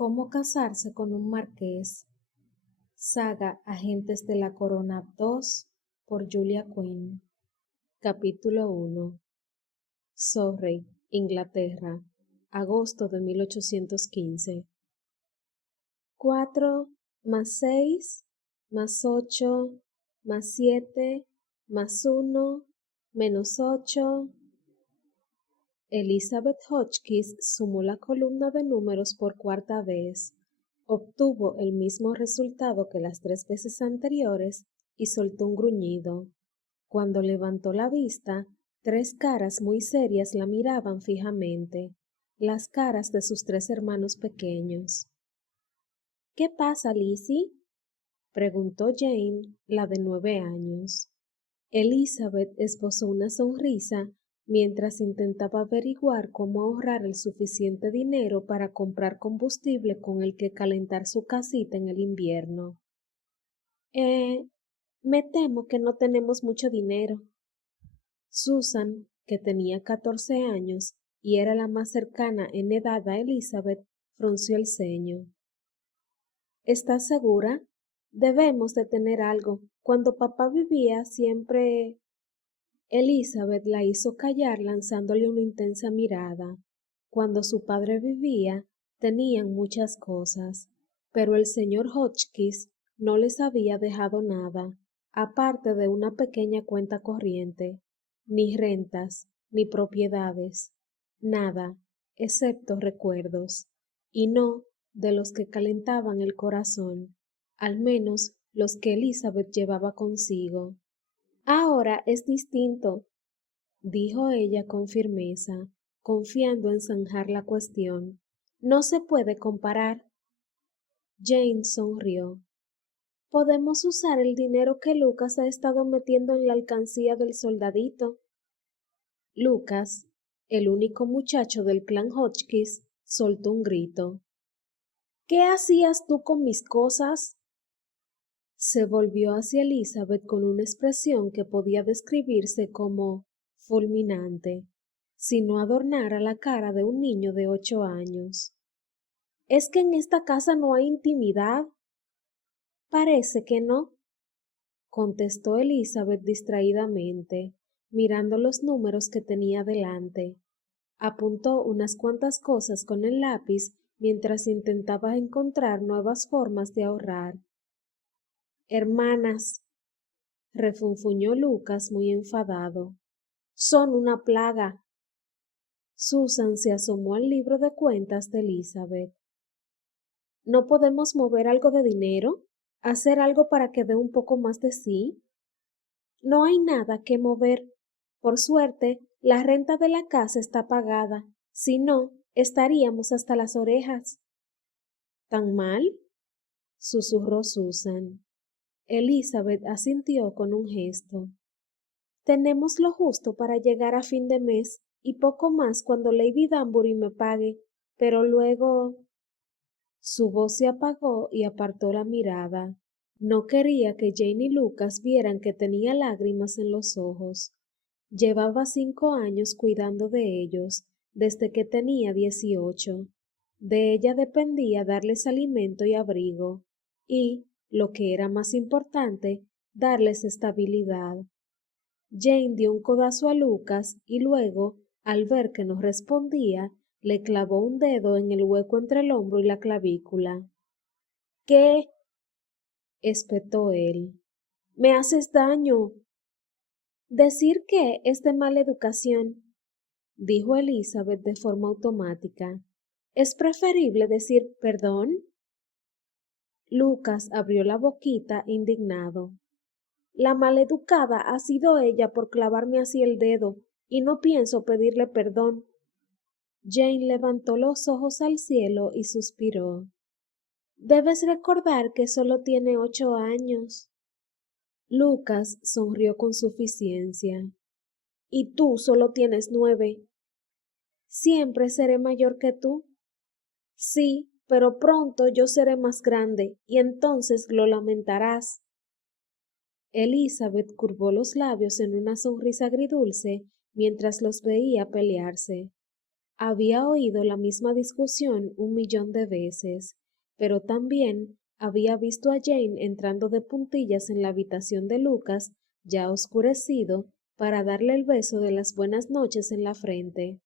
Cómo casarse con un marqués. Saga Agentes de la Corona 2 por Julia Quinn. Capítulo 1. Surrey, Inglaterra, agosto de 1815. 4 más 6 más 8 más 7 más 1 menos 8. Elizabeth Hotchkiss sumó la columna de números por cuarta vez. Obtuvo el mismo resultado que las 3 veces anteriores y soltó un gruñido. Cuando levantó la vista, 3 caras muy serias la miraban fijamente, las caras de sus 3 hermanos pequeños. ¿Qué pasa, Lizzie?, preguntó Jane, la de 9 años. Elizabeth esbozó una sonrisa mientras intentaba averiguar cómo ahorrar el suficiente dinero para comprar combustible con el que calentar su casita en el invierno. Me temo que no tenemos mucho dinero. Susan, que tenía 14 años y era la más cercana en edad a Elizabeth, frunció el ceño. ¿Estás segura? Debemos de tener algo. Cuando papá vivía siempre... Elizabeth la hizo callar lanzándole una intensa mirada. Cuando su padre vivía, tenían muchas cosas, pero el señor Hotchkiss no les había dejado nada, aparte de una pequeña cuenta corriente, ni rentas, ni propiedades, nada, excepto recuerdos, y no de los que calentaban el corazón, al menos los que Elizabeth llevaba consigo. Ahora es distinto, dijo ella con firmeza, confiando en zanjar la cuestión. No se puede comparar. Jane sonrió. Podemos usar el dinero que Lucas ha estado metiendo en la alcancía del soldadito. Lucas, el único muchacho del clan Hotchkiss, soltó un grito. ¿Qué hacías tú con mis cosas? Se volvió hacia Elizabeth con una expresión que podía describirse como fulminante, si no adornara la cara de un niño de 8 años. ¿Es que en esta casa no hay intimidad? Parece que no, contestó Elizabeth distraídamente, mirando los números que tenía delante. Apuntó unas cuantas cosas con el lápiz mientras intentaba encontrar nuevas formas de ahorrar. Hermanas, refunfuñó Lucas muy enfadado. Son una plaga. Susan se asomó al libro de cuentas de Elizabeth. ¿No podemos mover algo de dinero? ¿Hacer algo para que dé un poco más de sí? No hay nada que mover. Por suerte, la renta de la casa está pagada. Si no, estaríamos hasta las orejas. ¿Tan mal?, susurró Susan. Elizabeth asintió con un gesto. Tenemos lo justo para llegar a fin de mes y poco más cuando Lady Danbury me pague, pero luego... Su voz se apagó y apartó la mirada. No quería que Jane y Lucas vieran que tenía lágrimas en los ojos. Llevaba 5 años cuidando de ellos, desde que tenía 18. De ella dependía darles alimento y abrigo, y, lo que era más importante, darles estabilidad. Jane dio un codazo a Lucas y luego, al ver que no respondía, le clavó un dedo en el hueco entre el hombro y la clavícula. ¿Qué? Espetó él. Me haces daño. Decir que es de mala educación, dijo Elizabeth de forma automática. ¿Es preferible decir perdón? Lucas abrió la boquita indignado. La maleducada ha sido ella por clavarme así el dedo, y no pienso pedirle perdón. Jane levantó los ojos al cielo y suspiró. Debes recordar que solo tiene 8 años. Lucas sonrió con suficiencia. Y tú solo tienes 9. ¿Siempre seré mayor que tú? Sí, pero pronto yo seré más grande, y entonces lo lamentarás. Elizabeth curvó los labios en una sonrisa agridulce mientras los veía pelearse. Había oído la misma discusión 1 millón de veces, pero también había visto a Jane entrando de puntillas en la habitación de Lucas, ya oscurecido, para darle el beso de las buenas noches en la frente.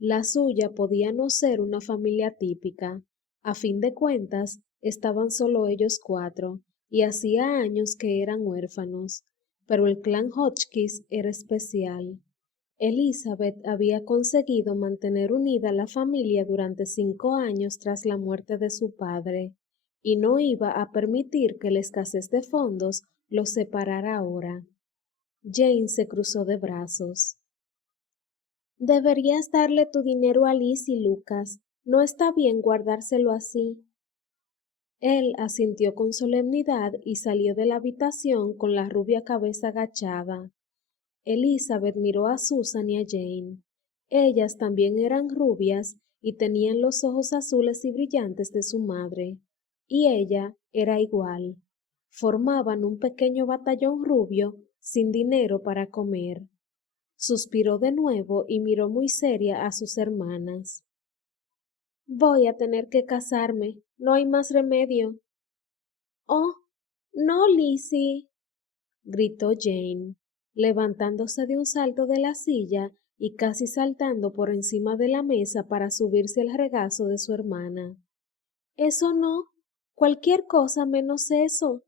La suya podía no ser una familia típica. A fin de cuentas, estaban solo ellos 4, y hacía años que eran huérfanos. Pero el clan Hotchkiss era especial. Elizabeth había conseguido mantener unida la familia durante 5 años tras la muerte de su padre, y no iba a permitir que la escasez de fondos los separara ahora. Jane se cruzó de brazos. Deberías darle tu dinero a Lizzie, Lucas. No está bien guardárselo así. Él asintió con solemnidad y salió de la habitación con la rubia cabeza agachada. Elizabeth miró a Susan y a Jane. Ellas también eran rubias y tenían los ojos azules y brillantes de su madre, y ella era igual. Formaban un pequeño batallón rubio sin dinero para comer. Suspiró de nuevo y miró muy seria a sus hermanas. Voy a tener que casarme. No hay más remedio. Oh, no, Lizzie, gritó Jane, levantándose de un salto de la silla y casi saltando por encima de la mesa para subirse al regazo de su hermana. Eso no, cualquier cosa menos eso.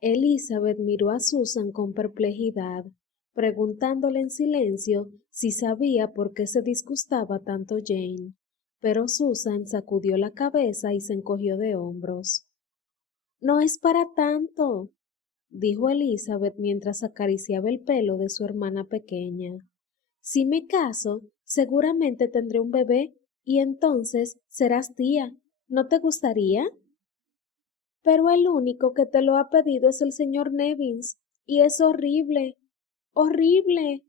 Elizabeth miró a Susan con perplejidad, preguntándole en silencio si sabía por qué se disgustaba tanto Jane, pero Susan sacudió la cabeza y se encogió de hombros. No es para tanto, dijo Elizabeth mientras acariciaba el pelo de su hermana pequeña. Si me caso, seguramente tendré un bebé y entonces serás tía. ¿No te gustaría? Pero el único que te lo ha pedido es el señor Nevins, y es horrible, horrible.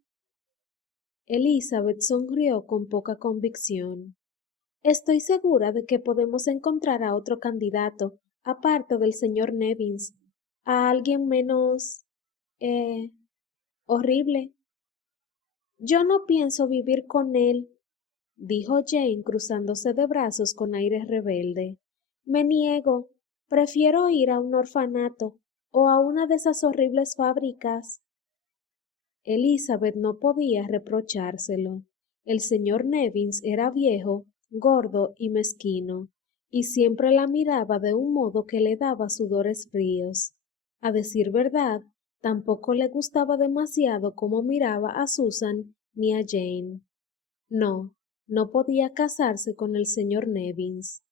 Elizabeth sonrió con poca convicción. Estoy segura de que podemos encontrar a otro candidato, aparte del señor Nevins, a alguien menos... eh... horrible. Yo no pienso vivir con él, dijo Jane cruzándose de brazos con aire rebelde. Me niego. Prefiero ir a un orfanato o a una de esas horribles fábricas. Elizabeth no podía reprochárselo. El señor Nevins era viejo, gordo y mezquino, y siempre la miraba de un modo que le daba sudores fríos. A decir verdad, tampoco le gustaba demasiado cómo miraba a Susan ni a Jane. No, no podía casarse con el señor Nevins.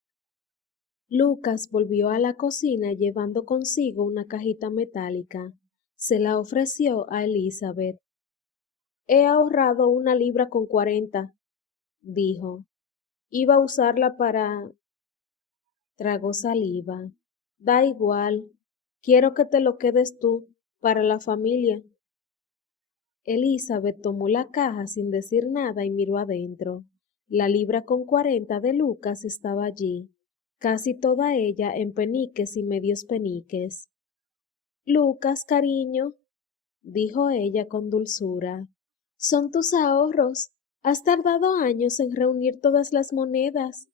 Lucas volvió a la cocina llevando consigo una cajita metálica. Se la ofreció a Elizabeth. He ahorrado 1,40 libras, dijo. Iba a usarla para... Tragó saliva. Da igual. Quiero que te lo quedes tú, para la familia. Elizabeth tomó la caja sin decir nada y miró adentro. La 1,40 libras de Lucas estaba allí, casi toda ella en peniques y medios peniques. Lucas, cariño, dijo ella con dulzura, son tus ahorros. Has tardado años en reunir todas las monedas.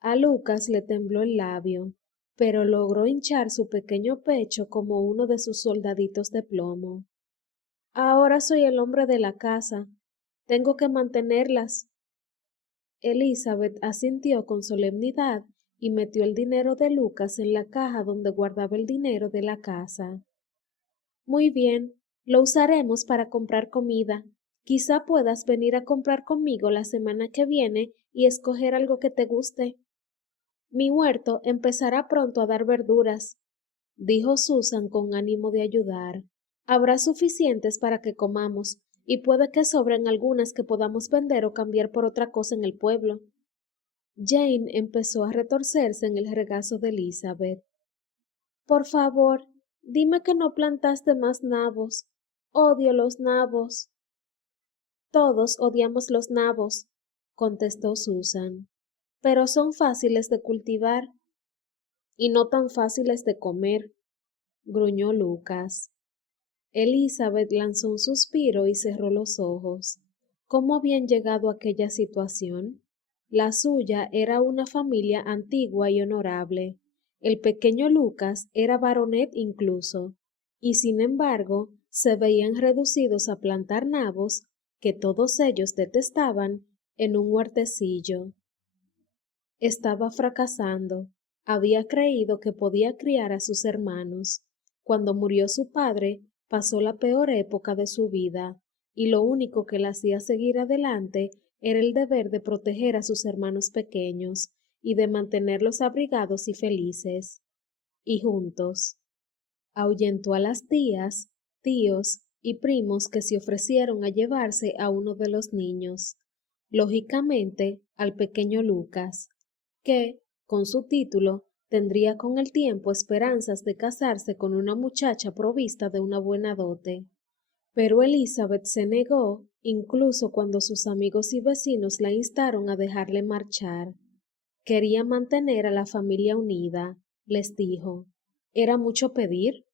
A Lucas le tembló el labio, pero logró hinchar su pequeño pecho como uno de sus soldaditos de plomo. Ahora soy el hombre de la casa. Tengo que mantenerlas. Elizabeth asintió con solemnidad y metió el dinero de Lucas en la caja donde guardaba el dinero de la casa. Muy bien, lo usaremos para comprar comida. Quizá puedas venir a comprar conmigo la semana que viene y escoger algo que te guste. Mi huerto empezará pronto a dar verduras, dijo Susan con ánimo de ayudar. Habrá suficientes para que comamos, y puede que sobren algunas que podamos vender o cambiar por otra cosa en el pueblo. Jane empezó a retorcerse en el regazo de Elizabeth. Por favor, dime que no plantaste más nabos. Odio los nabos. Todos odiamos los nabos, contestó Susan, pero son fáciles de cultivar y no tan fáciles de comer, gruñó Lucas. Elizabeth lanzó un suspiro y cerró los ojos. ¿Cómo habían llegado a aquella situación? La suya era una familia antigua y honorable. El pequeño Lucas era baronet incluso, y sin embargo se veían reducidos a plantar nabos, que todos ellos detestaban, en un huertecillo. Estaba fracasando. Había creído que podía criar a sus hermanos. Cuando murió su padre, pasó la peor época de su vida, y lo único que le hacía seguir adelante era el deber de proteger a sus hermanos pequeños y de mantenerlos abrigados y felices, y juntos. Ahuyentó a las tías, tíos y primos que se ofrecieron a llevarse a uno de los niños, lógicamente al pequeño Lucas, que, con su título, tendría con el tiempo esperanzas de casarse con una muchacha provista de una buena dote. Pero Elizabeth se negó, incluso cuando sus amigos y vecinos la instaron a dejarle marchar. Quería mantener a la familia unida, les dijo. ¿Era mucho pedir?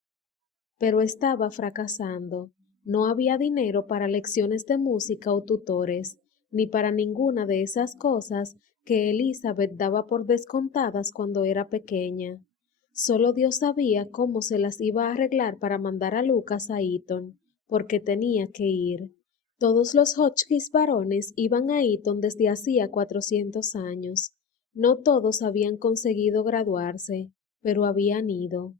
Pero estaba fracasando. No había dinero para lecciones de música o tutores, ni para ninguna de esas cosas que Elizabeth daba por descontadas cuando era pequeña. Solo Dios sabía cómo se las iba a arreglar para mandar a Lucas a Eton, porque tenía que ir. Todos los Hotchkiss varones iban a Eton desde hacía 400 años. No todos habían conseguido graduarse, pero habían ido.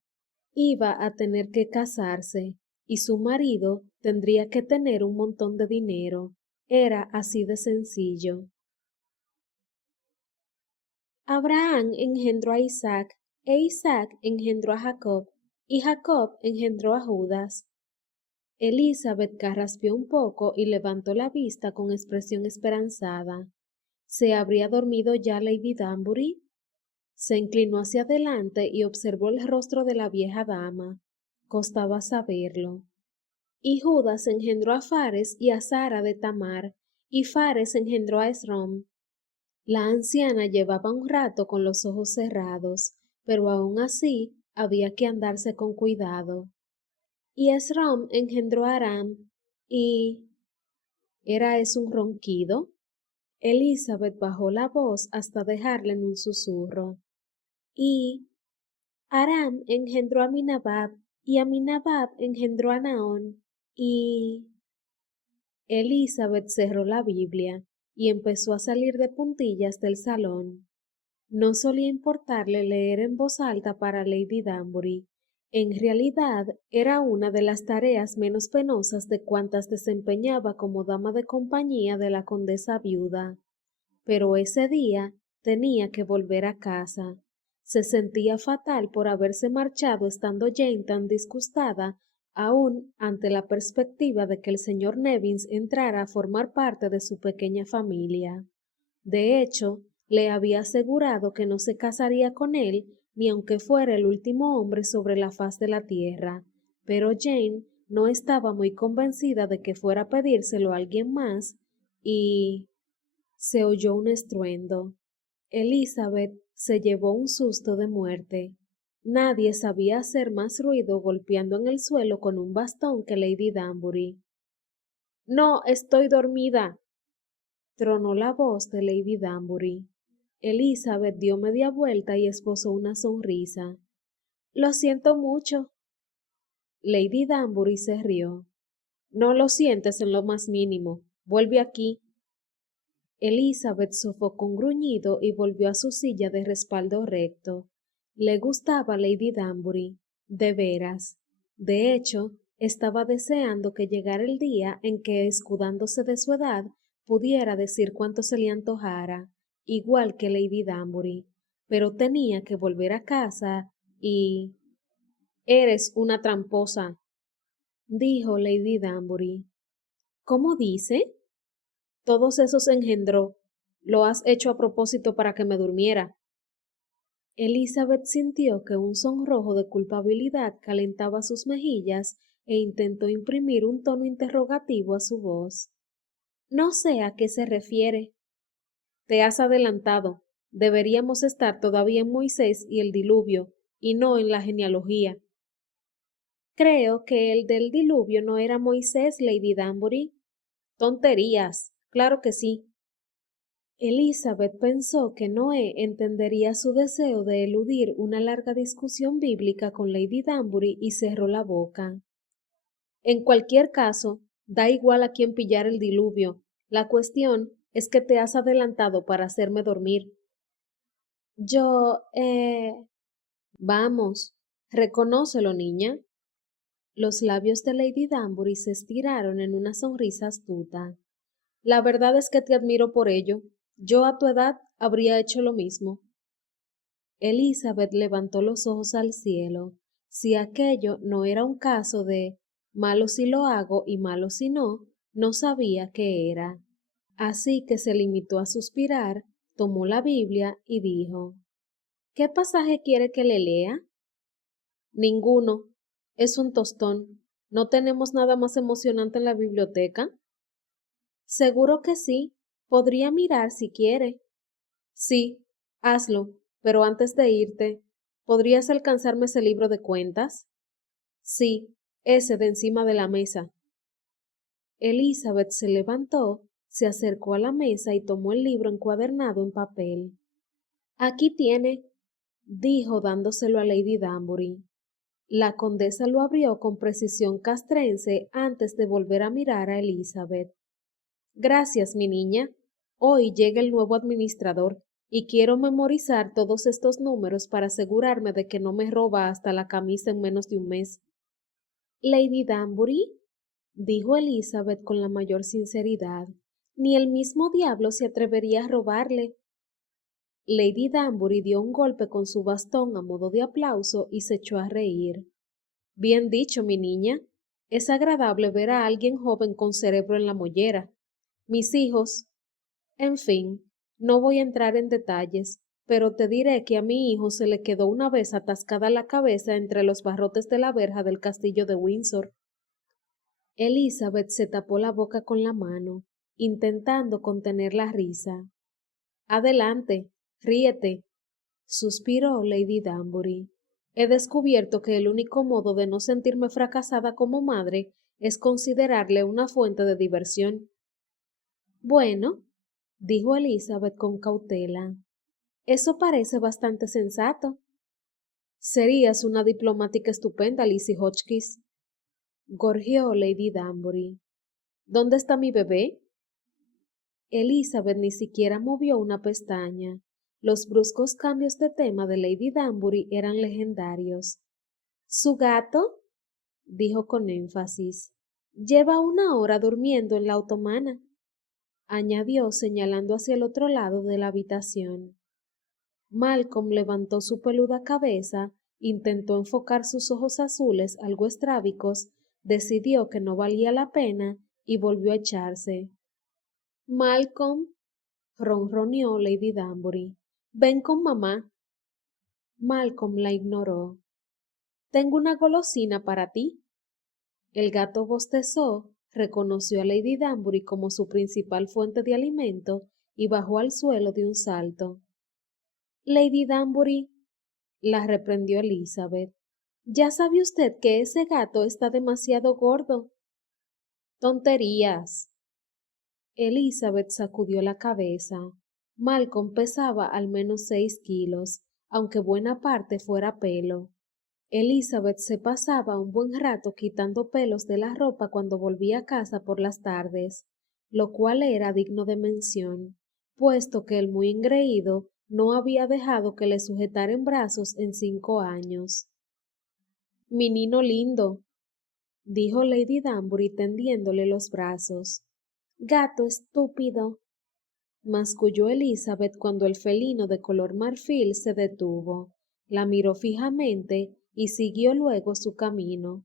Iba a tener que casarse, y su marido tendría que tener un montón de dinero. Era así de sencillo. Abraham engendró a Isaac, e Isaac engendró a Jacob, y Jacob engendró a Judas. Elizabeth carraspeó un poco y levantó la vista con expresión esperanzada. ¿Se habría dormido ya Lady Danbury? Se inclinó hacia adelante y observó el rostro de la vieja dama. Costaba saberlo. Y Judas engendró a Fares y a Sara de Tamar, y Fares engendró a Esrom. La anciana llevaba un rato con los ojos cerrados, pero aún así había que andarse con cuidado. Y Esrom engendró a Aram, y... ¿Era eso un ronquido? Elizabeth bajó la voz hasta dejarla en un susurro. Y Aram engendró a Aminadab, y Aminadab engendró a Naón, y... Elizabeth cerró la Biblia y empezó a salir de puntillas del salón. No solía importarle leer en voz alta para Lady Danbury. En realidad era una de las tareas menos penosas de cuantas desempeñaba como dama de compañía de la condesa viuda. Pero ese día tenía que volver a casa. Se sentía fatal por haberse marchado estando Jane tan disgustada, aún ante la perspectiva de que el señor Nevins entrara a formar parte de su pequeña familia. De hecho, le había asegurado que no se casaría con él ni aunque fuera el último hombre sobre la faz de la tierra, pero Jane no estaba muy convencida de que fuera a pedírselo a alguien más, y se oyó un estruendo. Elizabeth se llevó un susto de muerte. Nadie sabía hacer más ruido golpeando en el suelo con un bastón que Lady Danbury. No, estoy dormida, tronó la voz de Lady Danbury. Elizabeth dio media vuelta y esbozó una sonrisa. Lo siento mucho. Lady Danbury se rió. No lo sientes en lo más mínimo. Vuelve aquí. Elizabeth sofocó un gruñido y volvió a su silla de respaldo recto. Le gustaba Lady Danbury, de veras. De hecho, estaba deseando que llegara el día en que, escudándose de su edad, pudiera decir cuanto se le antojara, igual que Lady Danbury, pero tenía que volver a casa y... Eres una tramposa, dijo Lady Danbury. ¿Cómo dice? Todos esos engendró. Lo has hecho a propósito para que me durmiera. Elizabeth sintió que un sonrojo de culpabilidad calentaba sus mejillas e intentó imprimir un tono interrogativo a su voz. No sé a qué se refiere. Te has adelantado. Deberíamos estar todavía en Moisés y el diluvio, y no en la genealogía. Creo que el del diluvio no era Moisés, Lady Danbury. Tonterías. Claro que sí. Elizabeth pensó que Noé entendería su deseo de eludir una larga discusión bíblica con Lady Danbury y cerró la boca. En cualquier caso, da igual a quién pillar el diluvio. La cuestión es que te has adelantado para hacerme dormir. Yo, Vamos, reconócelo, niña. Los labios de Lady Danbury se estiraron en una sonrisa astuta. La verdad es que te admiro por ello. Yo a tu edad habría hecho lo mismo. Elizabeth levantó los ojos al cielo. Si aquello no era un caso de malo si lo hago y malo si no, no sabía qué era. Así que se limitó a suspirar, tomó la Biblia y dijo, ¿qué pasaje quiere que le lea? Ninguno. Es un tostón. ¿No tenemos nada más emocionante en la biblioteca? Seguro que sí. Podría mirar si quiere. Sí, hazlo, pero antes de irte, ¿podrías alcanzarme ese libro de cuentas? Sí, ese de encima de la mesa. Elizabeth se levantó, se acercó a la mesa y tomó el libro encuadernado en papel. Aquí tiene, dijo dándoselo a Lady Danbury. La condesa lo abrió con precisión castrense antes de volver a mirar a Elizabeth. Gracias, mi niña. Hoy llega el nuevo administrador y quiero memorizar todos estos números para asegurarme de que no me roba hasta la camisa en menos de un mes. Lady Danbury, dijo Elizabeth con la mayor sinceridad, ni el mismo diablo se atrevería a robarle. Lady Danbury dio un golpe con su bastón a modo de aplauso y se echó a reír. Bien dicho, mi niña. Es agradable ver a alguien joven con cerebro en la mollera. Mis hijos. En fin, no voy a entrar en detalles, pero te diré que a mi hijo se le quedó una vez atascada la cabeza entre los barrotes de la verja del castillo de Windsor. Elizabeth se tapó la boca con la mano, intentando contener la risa. Adelante, ríete, suspiró Lady Danbury. He descubierto que el único modo de no sentirme fracasada como madre es considerarle una fuente de diversión. Bueno, dijo Elizabeth con cautela, eso parece bastante sensato. Serías una diplomática estupenda, Lizzie Hotchkiss. Gorjeó Lady Danbury. ¿Dónde está mi bebé? Elizabeth ni siquiera movió una pestaña. Los bruscos cambios de tema de Lady Danbury eran legendarios. ¿Su gato? Dijo con énfasis. Lleva 1 hora durmiendo en la otomana, añadió señalando hacia el otro lado de la habitación. Malcolm levantó su peluda cabeza, intentó enfocar sus ojos azules algo estrábicos, decidió que no valía la pena y volvió a echarse. Malcolm, ronroneó Lady Danbury, ven con mamá. Malcolm la ignoró. Tengo una golosina para ti. El gato bostezó, reconoció a Lady Danbury como su principal fuente de alimento y bajó al suelo de un salto. Lady Danbury, la reprendió Elizabeth, ya sabe usted que ese gato está demasiado gordo. Tonterías. Elizabeth sacudió la cabeza. Malcolm pesaba al menos 6 kilos, aunque buena parte fuera pelo. Elizabeth se pasaba un buen rato quitando pelos de la ropa cuando volvía a casa por las tardes, lo cual era digno de mención, puesto que el muy engreído no había dejado que le sujetara en brazos en 5 años. Mi nino lindo, dijo Lady Danbury tendiéndole los brazos. Gato estúpido, masculló Elizabeth cuando el felino de color marfil se detuvo, la miró fijamente y siguió luego su camino.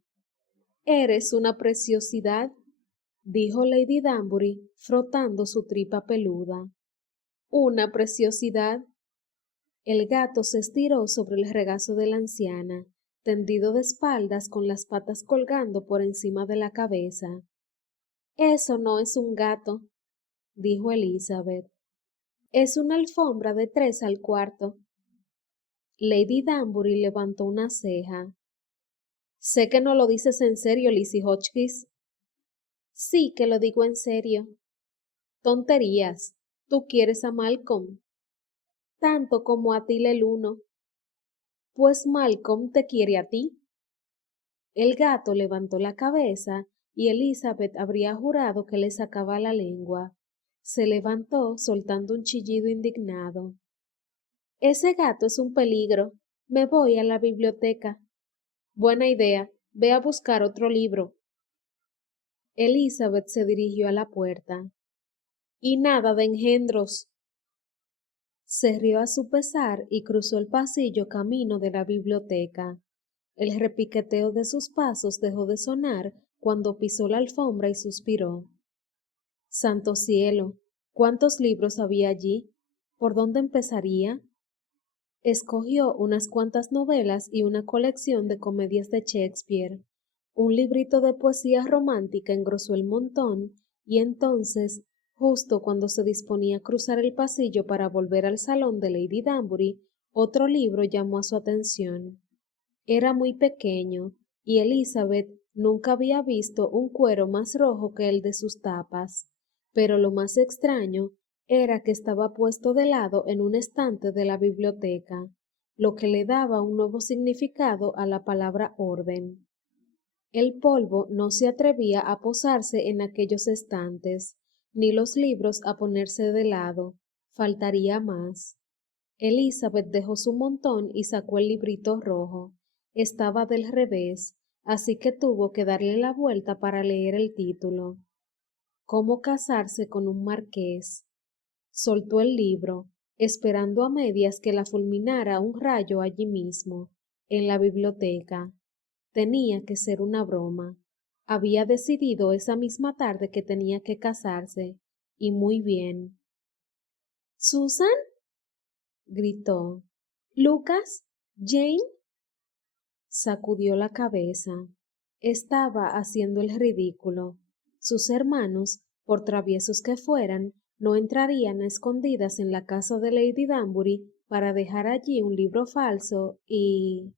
Eres una preciosidad, dijo Lady Danbury, frotando su tripa peluda. Una preciosidad. El gato se estiró sobre el regazo de la anciana, tendido de espaldas con las patas colgando por encima de la cabeza. Eso no es un gato, dijo Elizabeth. Es una alfombra de 3 al cuarto. Lady Danbury levantó una ceja. Sé que no lo dices en serio, Lizzie Hotchkiss. Sí que lo digo en serio. Tonterías. Tú quieres a Malcolm, tanto como a Till el uno. Pues Malcolm te quiere a ti. El gato levantó la cabeza y Elizabeth habría jurado que le sacaba la lengua. Se levantó soltando un chillido indignado. Ese gato es un peligro. Me voy a la biblioteca. Buena idea. Ve a buscar otro libro. Elizabeth se dirigió a la puerta. Y nada de engendros. Se rió a su pesar y cruzó el pasillo camino de la biblioteca. El repiqueteo de sus pasos dejó de sonar cuando pisó la alfombra y suspiró. Santo cielo, ¿cuántos libros había allí? ¿Por dónde empezaría? Escogió unas cuantas novelas y una colección de comedias de Shakespeare. Un librito de poesía romántica engrosó el montón y entonces, justo cuando se disponía a cruzar el pasillo para volver al salón de Lady Danbury, otro libro llamó a su atención. Era muy pequeño y Elizabeth nunca había visto un cuero más rojo que el de sus tapas, pero lo más extraño era que estaba puesto de lado en un estante de la biblioteca, lo que le daba un nuevo significado a la palabra orden. El polvo no se atrevía a posarse en aquellos estantes, ni los libros a ponerse de lado. Faltaría más. Elizabeth dejó su montón y sacó el librito rojo. Estaba del revés, así que tuvo que darle la vuelta para leer el título. ¿Cómo casarse con un marqués? Soltó el libro, esperando a medias que la fulminara un rayo allí mismo, en la biblioteca. Tenía que ser una broma. Había decidido esa misma tarde que tenía que casarse, y muy bien. ¿Susan? Gritó. ¿Lucas? ¿Jane? Sacudió la cabeza. Estaba haciendo el ridículo. Sus hermanos, por traviesos que fueran, no entrarían a escondidas en la casa de Lady Danbury para dejar allí un libro falso y...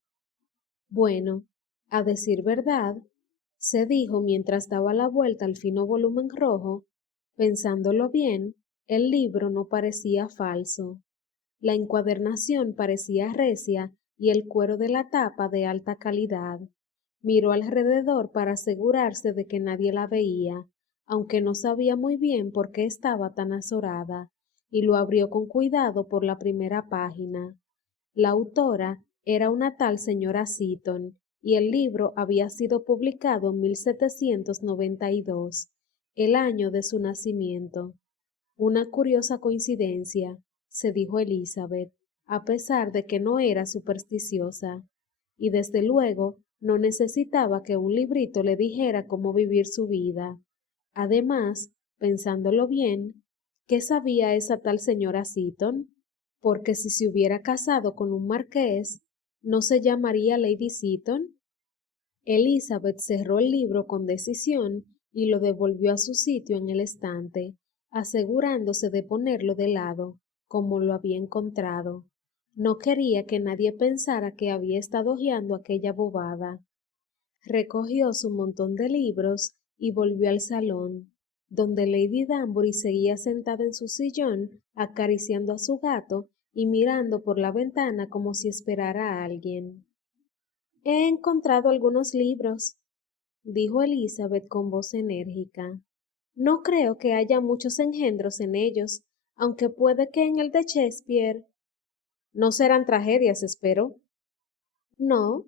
Bueno, a decir verdad, se dijo mientras daba la vuelta al fino volumen rojo, pensándolo bien, el libro no parecía falso. La encuadernación parecía recia y el cuero de la tapa de alta calidad. Miró alrededor para asegurarse de que nadie la veía, aunque no sabía muy bien por qué estaba tan azorada, y lo abrió con cuidado por la primera página. La autora era una tal señora Seaton, y el libro había sido publicado en 1792, el año de su nacimiento. Una curiosa coincidencia, se dijo Elizabeth, a pesar de que no era supersticiosa, y desde luego no necesitaba que un librito le dijera cómo vivir su vida. Además, pensándolo bien, ¿qué sabía esa tal señora Seaton? Porque si se hubiera casado con un marqués, ¿no se llamaría Lady Seaton? Elizabeth cerró el libro con decisión y lo devolvió a su sitio en el estante, asegurándose de ponerlo de lado, como lo había encontrado. No quería que nadie pensara que había estado hojeando aquella bobada. Recogió su montón de libros y volvió al salón, donde Lady Danbury seguía sentada en su sillón, acariciando a su gato y mirando por la ventana como si esperara a alguien. He encontrado algunos libros, dijo Elizabeth con voz enérgica. No creo que haya muchos engendros en ellos, aunque puede que en el de Shakespeare. No serán tragedias, espero. No,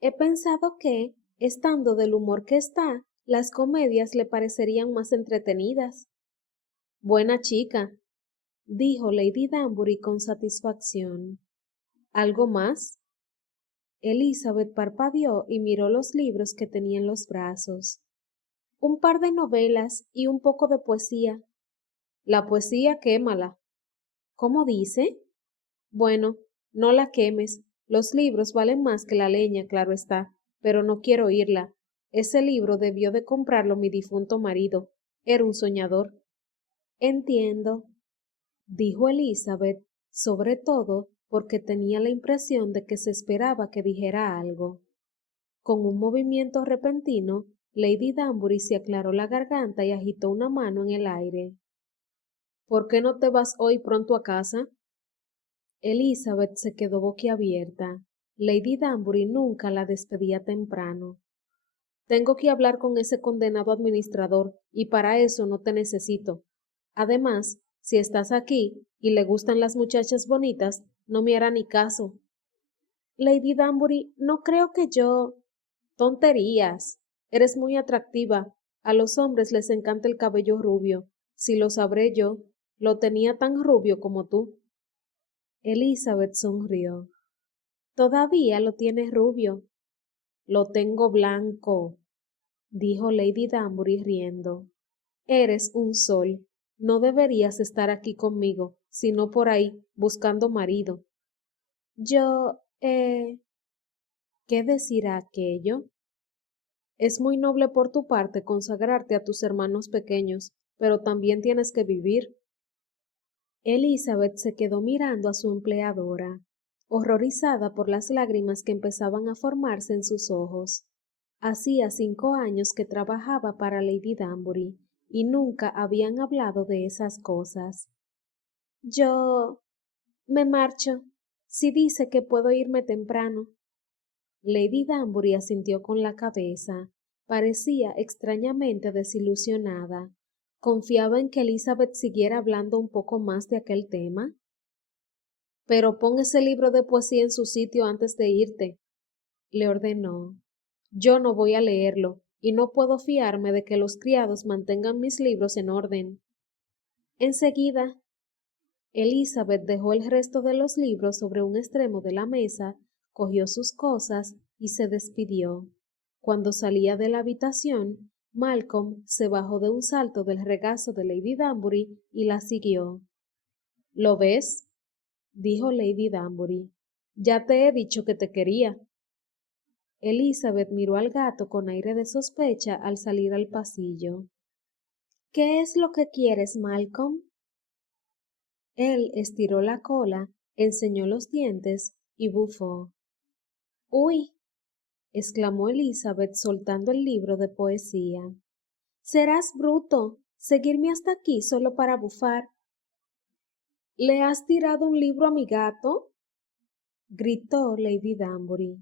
he pensado que, estando del humor que está, las comedias le parecerían más entretenidas. Buena chica, dijo Lady Danbury con satisfacción. ¿Algo más? Elizabeth parpadeó y miró los libros que tenía en los brazos. Un par de novelas y un poco de poesía. La poesía quémala. ¿Cómo dice? Bueno, no la quemes. Los libros valen más que la leña, claro está, pero no quiero oírla. Ese libro debió de comprarlo mi difunto marido. Era un soñador. Entiendo, dijo Elizabeth, sobre todo porque tenía la impresión de que se esperaba que dijera algo. Con un movimiento repentino, Lady Danbury se aclaró la garganta y agitó una mano en el aire. ¿Por qué no te vas hoy pronto a casa? Elizabeth se quedó boquiabierta. Lady Danbury nunca la despedía temprano. Tengo que hablar con ese condenado administrador, y para eso no te necesito. Además, si estás aquí y le gustan las muchachas bonitas, no me hará ni caso. Lady Danbury, no creo que yo. Tonterías. Eres muy atractiva. A los hombres les encanta el cabello rubio. Si lo sabré yo, lo tenía tan rubio como tú. Elizabeth sonrió. Todavía lo tienes rubio. Lo tengo blanco, dijo Lady Danbury riendo. Eres un sol. No deberías estar aquí conmigo, sino por ahí, buscando marido. Yo, ¿qué decirá aquello? Es muy noble por tu parte consagrarte a tus hermanos pequeños, pero también tienes que vivir. Elizabeth se quedó mirando a su empleadora, horrorizada por las lágrimas que empezaban a formarse en sus ojos. Hacía 5 años que trabajaba para Lady Danbury y nunca habían hablado de esas cosas. Yo me marcho, si dice que puedo irme temprano. Lady Danbury asintió con la cabeza. Parecía extrañamente desilusionada. Confiaba en que Elizabeth siguiera hablando un poco más de aquel tema. Pero pon ese libro de poesía en su sitio antes de irte, le ordenó. Yo no voy a leerlo, y no puedo fiarme de que los criados mantengan mis libros en orden. Enseguida, Elizabeth dejó el resto de los libros sobre un extremo de la mesa, cogió sus cosas y se despidió. Cuando salía de la habitación, Malcolm se bajó de un salto del regazo de Lady Danbury y la siguió. ¿Lo ves? Dijo Lady Danbury. Ya te he dicho que te quería. Elizabeth miró al gato con aire de sospecha al salir al pasillo. ¿Qué es lo que quieres, Malcolm? Él estiró la cola, enseñó los dientes y bufó. ¡Uy! Exclamó Elizabeth soltando el libro de poesía. Serás bruto, seguirme hasta aquí solo para bufar. ¿Le has tirado un libro a mi gato? Gritó Lady Danbury.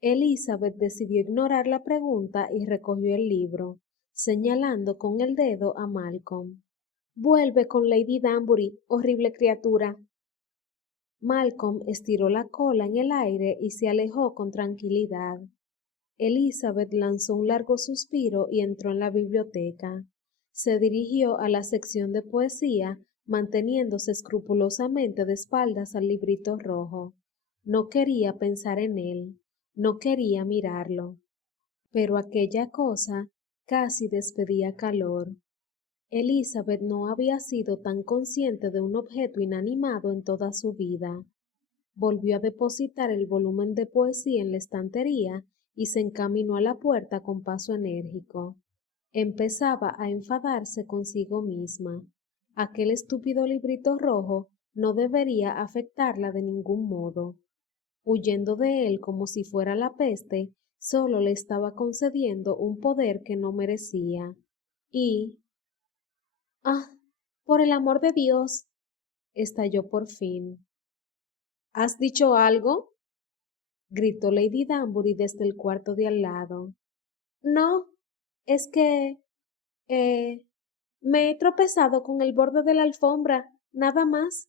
Elizabeth decidió ignorar la pregunta y recogió el libro, señalando con el dedo a Malcolm. Vuelve con Lady Danbury, horrible criatura. Malcolm estiró la cola en el aire y se alejó con tranquilidad. Elizabeth lanzó un largo suspiro y entró en la biblioteca. Se dirigió a la sección de poesía, manteniéndose escrupulosamente de espaldas al librito rojo. No quería pensar en él, no quería mirarlo. Pero aquella cosa casi despedía calor. Elizabeth no había sido tan consciente de un objeto inanimado en toda su vida. Volvió a depositar el volumen de poesía en la estantería y se encaminó a la puerta con paso enérgico. Empezaba a enfadarse consigo misma. Aquel estúpido librito rojo no debería afectarla de ningún modo. Huyendo de él como si fuera la peste, solo le estaba concediendo un poder que no merecía. Y... ¡Ah! Por el amor de Dios, estalló por fin. ¿Has dicho algo? Gritó Lady Danbury desde el cuarto de al lado. No, es que... eh... me he tropezado con el borde de la alfombra, nada más.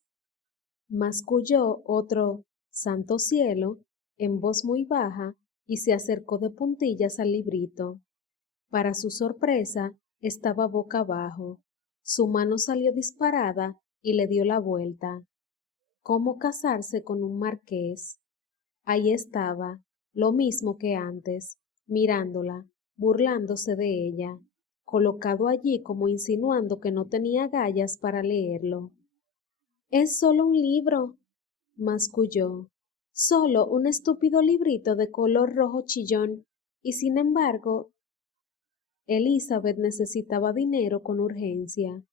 Masculló otro santo cielo en voz muy baja y se acercó de puntillas al librito. Para su sorpresa, estaba boca abajo. Su mano salió disparada y le dio la vuelta. ¿Cómo casarse con un marqués? Ahí estaba, lo mismo que antes, mirándola, burlándose de ella, colocado allí como insinuando que no tenía agallas para leerlo. Es solo un libro, masculló, solo un estúpido librito de color rojo chillón, y sin embargo, Elizabeth necesitaba dinero con urgencia.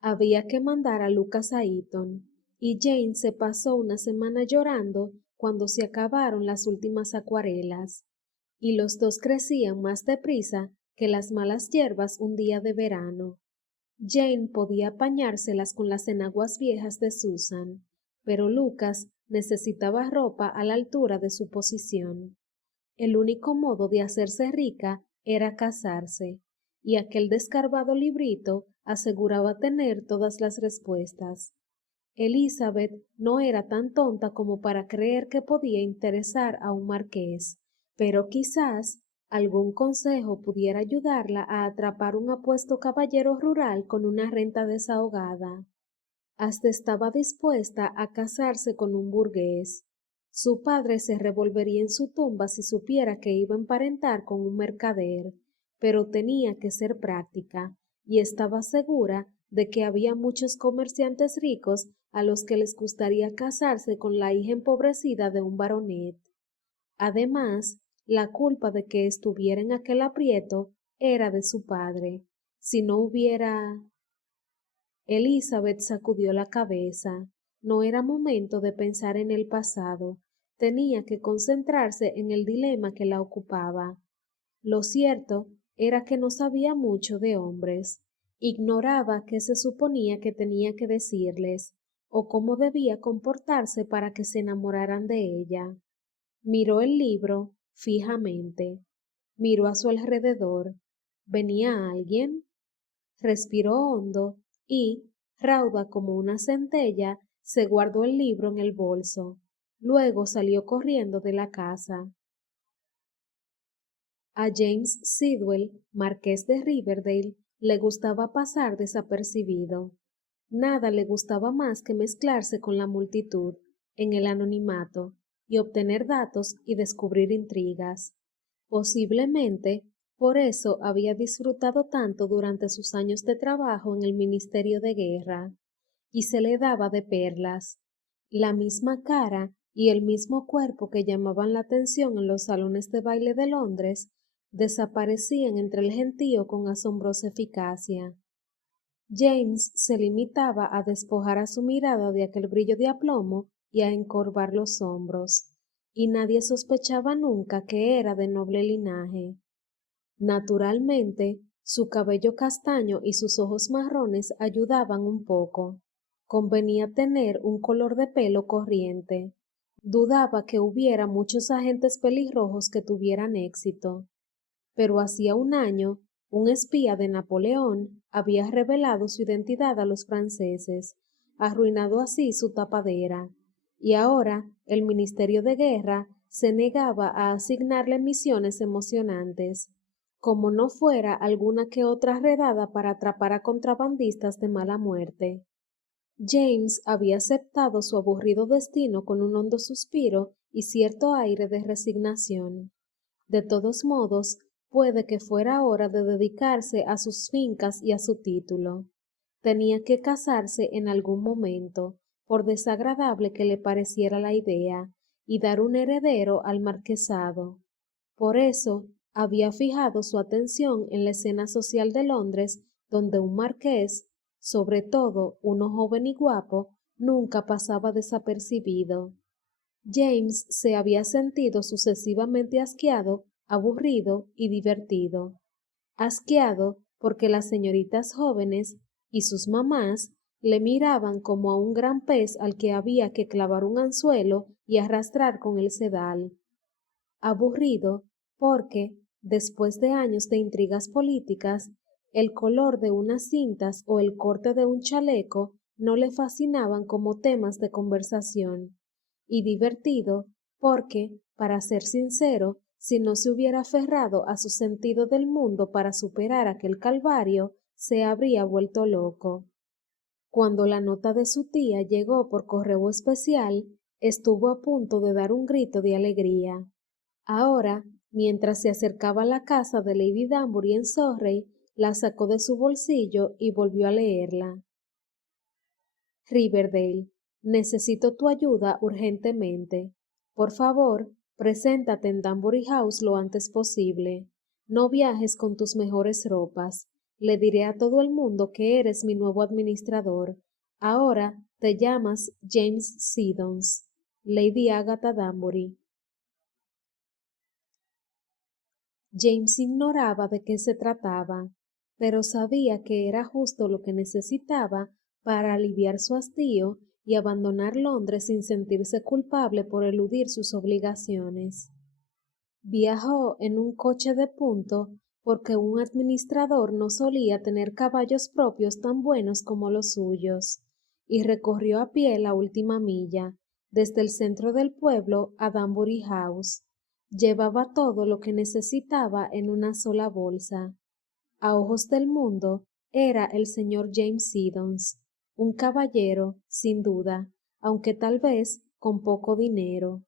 Había que mandar a Lucas a Eton, y Jane se pasó una semana llorando cuando se acabaron las últimas acuarelas, y los dos crecían más deprisa que las malas hierbas un día de verano. Jane podía apañárselas con las enaguas viejas de Susan, pero Lucas necesitaba ropa a la altura de su posición. El único modo de hacerse rica era casarse, y aquel descarbado librito aseguraba tener todas las respuestas. Elizabeth no era tan tonta como para creer que podía interesar a un marqués, pero quizás algún consejo pudiera ayudarla a atrapar un apuesto caballero rural con una renta desahogada. Hasta estaba dispuesta a casarse con un burgués. Su padre se revolvería en su tumba si supiera que iba a emparentar con un mercader, pero tenía que ser práctica, y estaba segura de que había muchos comerciantes ricos a los que les gustaría casarse con la hija empobrecida de un baronet. Además, la culpa de que estuviera en aquel aprieto era de su padre. Si no hubiera... Elizabeth sacudió la cabeza. No era momento de pensar en el pasado. Tenía que concentrarse en el dilema que la ocupaba. Lo cierto era que no sabía mucho de hombres. Ignoraba qué se suponía que tenía que decirles, o cómo debía comportarse para que se enamoraran de ella. Miró el libro fijamente. Miró a su alrededor. ¿Venía alguien? Respiró hondo y, rauda como una centella, se guardó el libro en el bolso. Luego salió corriendo de la casa. A James Sidwell, marqués de Riverdale, le gustaba pasar desapercibido. Nada le gustaba más que mezclarse con la multitud, en el anonimato, y obtener datos y descubrir intrigas. Posiblemente por eso había disfrutado tanto durante sus años de trabajo en el Ministerio de Guerra, y se le daba de perlas. La misma cara y el mismo cuerpo que llamaban la atención en los salones de baile de Londres desaparecían entre el gentío con asombrosa eficacia. James se limitaba a despojar a su mirada de aquel brillo de aplomo y a encorvar los hombros, y nadie sospechaba nunca que era de noble linaje. Naturalmente, su cabello castaño y sus ojos marrones ayudaban un poco. Convenía tener un color de pelo corriente. Dudaba que hubiera muchos agentes pelirrojos que tuvieran éxito. Pero hacía un año, un espía de Napoleón había revelado su identidad a los franceses, arruinado así su tapadera, y ahora el Ministerio de Guerra se negaba a asignarle misiones emocionantes, como no fuera alguna que otra redada para atrapar a contrabandistas de mala muerte. James había aceptado su aburrido destino con un hondo suspiro y cierto aire de resignación. De todos modos, puede que fuera hora de dedicarse a sus fincas y a su título. Tenía que casarse en algún momento, por desagradable que le pareciera la idea, y dar un heredero al marquesado. Por eso había fijado su atención en la escena social de Londres, donde un marqués, sobre todo uno joven y guapo, nunca pasaba desapercibido. James se había sentido sucesivamente asqueado, aburrido y divertido. Asqueado porque las señoritas jóvenes y sus mamás le miraban como a un gran pez al que había que clavar un anzuelo y arrastrar con el sedal. Aburrido porque, después de años de intrigas políticas, el color de unas cintas o el corte de un chaleco no le fascinaban como temas de conversación, y divertido porque, para ser sincero, si no se hubiera aferrado a su sentido del mundo para superar aquel calvario, se habría vuelto loco. Cuando la nota de su tía llegó por correo especial, estuvo a punto de dar un grito de alegría. Ahora, mientras se acercaba a la casa de Lady Danbury en Surrey, la sacó de su bolsillo y volvió a leerla. Riverdale, necesito tu ayuda urgentemente. Por favor, preséntate en Danbury House lo antes posible. No viajes con tus mejores ropas. Le diré a todo el mundo que eres mi nuevo administrador. Ahora te llamas James Siddons. Lady Agatha Danbury. James ignoraba de qué se trataba. pero sabía que era justo lo que necesitaba para aliviar su hastío y abandonar Londres sin sentirse culpable por eludir sus obligaciones. Viajó en un coche de punto porque un administrador no solía tener caballos propios tan buenos como los suyos, y recorrió a pie la última milla, desde el centro del pueblo a Danbury House. Llevaba todo lo que necesitaba en una sola bolsa. A ojos del mundo, era el señor James Siddons, un caballero, sin duda, aunque tal vez con poco dinero.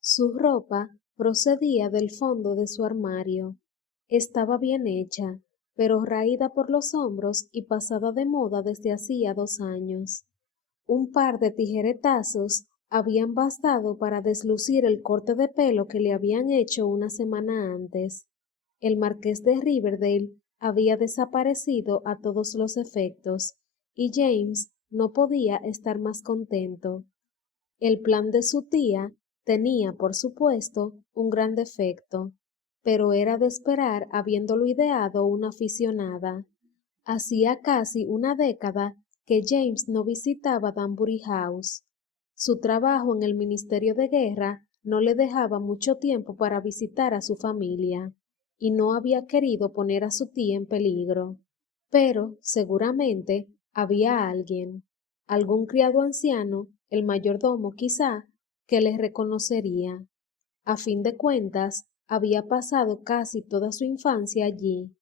Su ropa procedía del fondo de su armario. Estaba bien hecha, pero raída por los hombros y pasada de moda desde hacía 2 años. Un par de tijeretazos habían bastado para deslucir el corte de pelo que le habían hecho una semana antes. El marqués de Riverdale había desaparecido a todos los efectos, y James no podía estar más contento. El plan de su tía tenía, por supuesto, un gran defecto, pero era de esperar habiéndolo ideado una aficionada. Hacía casi una década que James no visitaba Danbury House. Su trabajo en el Ministerio de Guerra no le dejaba mucho tiempo para visitar a su familia, y no había querido poner a su tía en peligro. Pero, seguramente, había alguien, algún criado anciano, el mayordomo quizá, que le reconocería. A fin de cuentas, había pasado casi toda su infancia allí.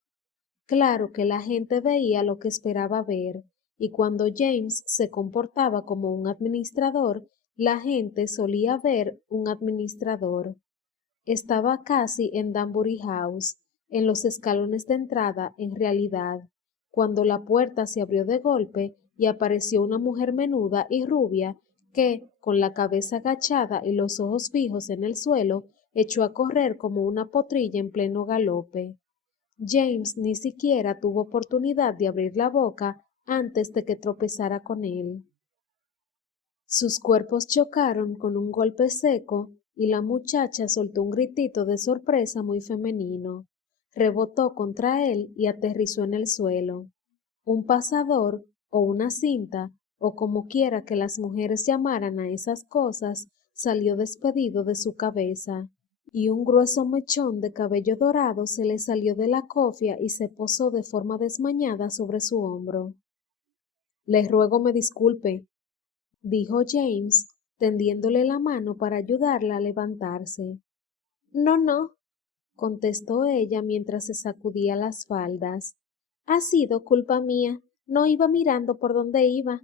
Claro que la gente veía lo que esperaba ver, y cuando James se comportaba como un administrador, la gente solía ver un administrador. Estaba casi en Danbury House, en los escalones de entrada, en realidad, cuando la puerta se abrió de golpe y apareció una mujer menuda y rubia que, con la cabeza agachada y los ojos fijos en el suelo, echó a correr como una potrilla en pleno galope. James ni siquiera tuvo oportunidad de abrir la boca antes de que tropezara con él. Sus cuerpos chocaron con un golpe seco y la muchacha soltó un gritito de sorpresa muy femenino. Rebotó contra él y aterrizó en el suelo. Un pasador o una cinta, o como quiera que las mujeres llamaran a esas cosas, salió despedido de su cabeza, y un grueso mechón de cabello dorado se le salió de la cofia y se posó de forma desmañada sobre su hombro. Le ruego me disculpe, dijo James, tendiéndole la mano para ayudarla a levantarse. No, no, contestó ella mientras se sacudía las faldas. Ha sido culpa mía. No iba mirando por dónde iba.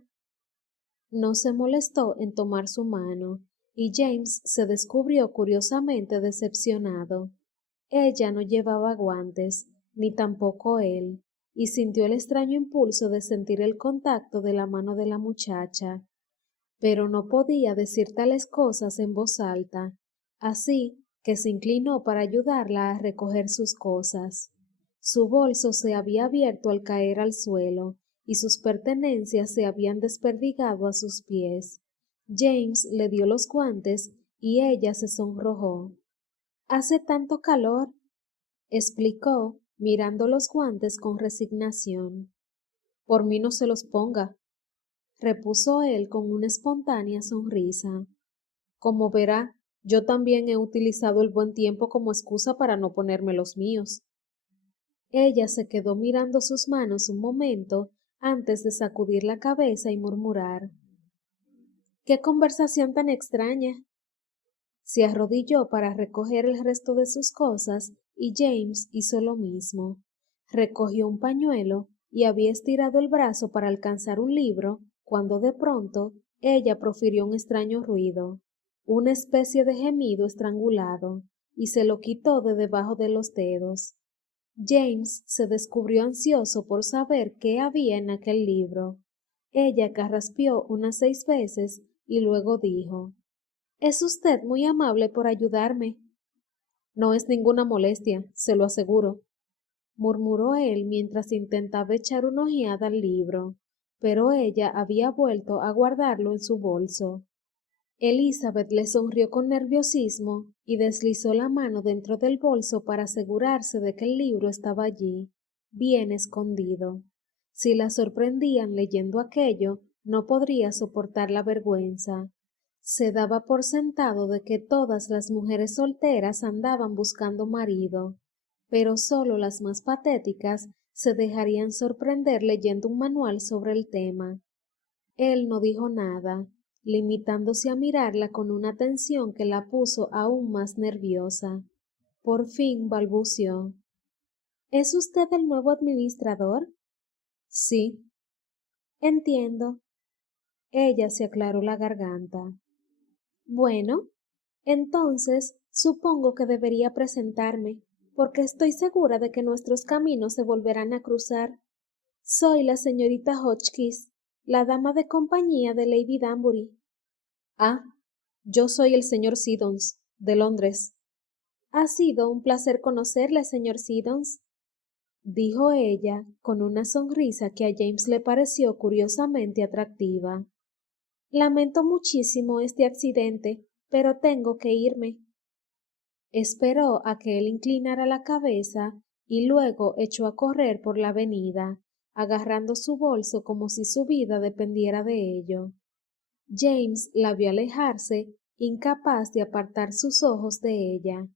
No se molestó en tomar su mano, y James se descubrió curiosamente decepcionado. Ella no llevaba guantes, ni tampoco él, y sintió el extraño impulso de sentir el contacto de la mano de la muchacha, pero no podía decir tales cosas en voz alta, así que se inclinó para ayudarla a recoger sus cosas. Su bolso se había abierto al caer al suelo, y sus pertenencias se habían desperdigado a sus pies. James le dio los guantes y ella se sonrojó. Hace tanto calor, explicó, mirando los guantes con resignación. Por mí no se los ponga, repuso él con una espontánea sonrisa. Como verá, yo también he utilizado el buen tiempo como excusa para no ponerme los míos. Ella se quedó mirando sus manos un momento antes de sacudir la cabeza y murmurar: ¡Qué conversación tan extraña! Se arrodilló para recoger el resto de sus cosas y James hizo lo mismo. Recogió un pañuelo y había estirado el brazo para alcanzar un libro cuando de pronto ella profirió un extraño ruido, una especie de gemido estrangulado, y se lo quitó de debajo de los dedos. James se descubrió ansioso por saber qué había en aquel libro. Ella carraspeó unas 6 veces y luego dijo: Es usted muy amable por ayudarme. No es ninguna molestia, se lo aseguro, murmuró él mientras intentaba echar una ojeada al libro, pero ella había vuelto a guardarlo en su bolso. Elizabeth le sonrió con nerviosismo y deslizó la mano dentro del bolso para asegurarse de que el libro estaba allí. bien escondido. Si la sorprendían leyendo aquello, no podría soportar la vergüenza. Se daba por sentado de que todas las mujeres solteras andaban buscando marido, pero solo las más patéticas se dejarían sorprender leyendo un manual sobre el tema. Él no dijo nada, limitándose a mirarla con una atención que la puso aún más nerviosa. Por fin balbuceó. ¿Es usted el nuevo administrador? Sí. Entiendo. Ella se aclaró la garganta. Bueno, entonces supongo que debería presentarme, porque estoy segura de que nuestros caminos se volverán a cruzar. Soy la señorita Hotchkiss, la dama de compañía de Lady Danbury. Ah, yo soy el señor Siddons, de Londres. Ha sido un placer conocerle, señor Siddons, dijo ella con una sonrisa que a James le pareció curiosamente atractiva. Lamento muchísimo este accidente, pero tengo que irme. Esperó a que él inclinara la cabeza y luego echó a correr por la avenida, agarrando su bolso como si su vida dependiera de ello. James la vio alejarse, incapaz de apartar sus ojos de ella.